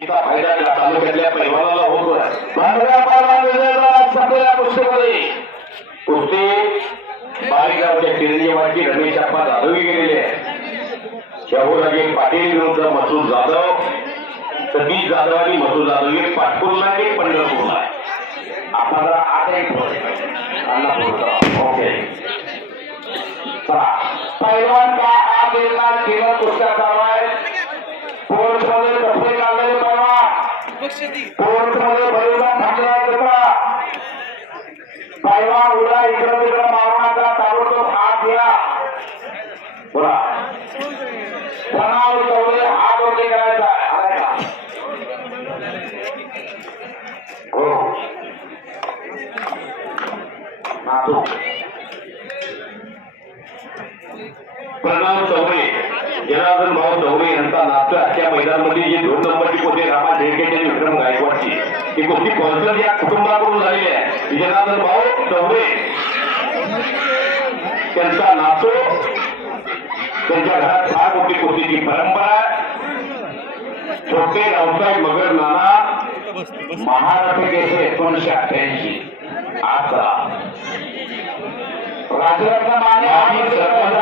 फायदा तालुक्यातल्या पैलवानाला होतोय. संपलेल्या कुस्तीमध्ये कुस्ती बारीगावच्या चिरंजीवाची रमेश अप्पा जाधवी गेलेले आहे. शाहूराजे पाटील विरुद्ध मसूद जाधव. सतीश जाधव आणि मसूद जाधव एक पाटपूरला एक पंढरपूरला. आपल्याला आता एक ओके पैलवान का आप एक लाख केलं कुस्त्या चालू आहे. कोर्टमध्ये कपडे काढलेले कोर्टमध्ये बरेचदा थांबला होता. पैलवान उडा इकडं तिकडं मारण्याचा ताबडतोब हात घ्या. बोला तणाव चौले हात वरती करायचा आहे का हो नातू प्रणव चौरे जनार्दन भाऊ चौरे यांचा नातू आजच्या मैदानामध्ये जे 2 नंबरची कुस्ती रामा शेळके आणि विक्रम गायकवाडची ही कुस्ती कौशल या कुटुंबाकडून झालेली आहे. जनार्दन भाऊ चौरे त्यांचा नातू त्यांच्या घरात फार मोठी कुस्तीची परंपरा. छोटे रावसाहेब मगर नाना महाराष्ट्र केसरी 1988 आज राजरत्न मान्य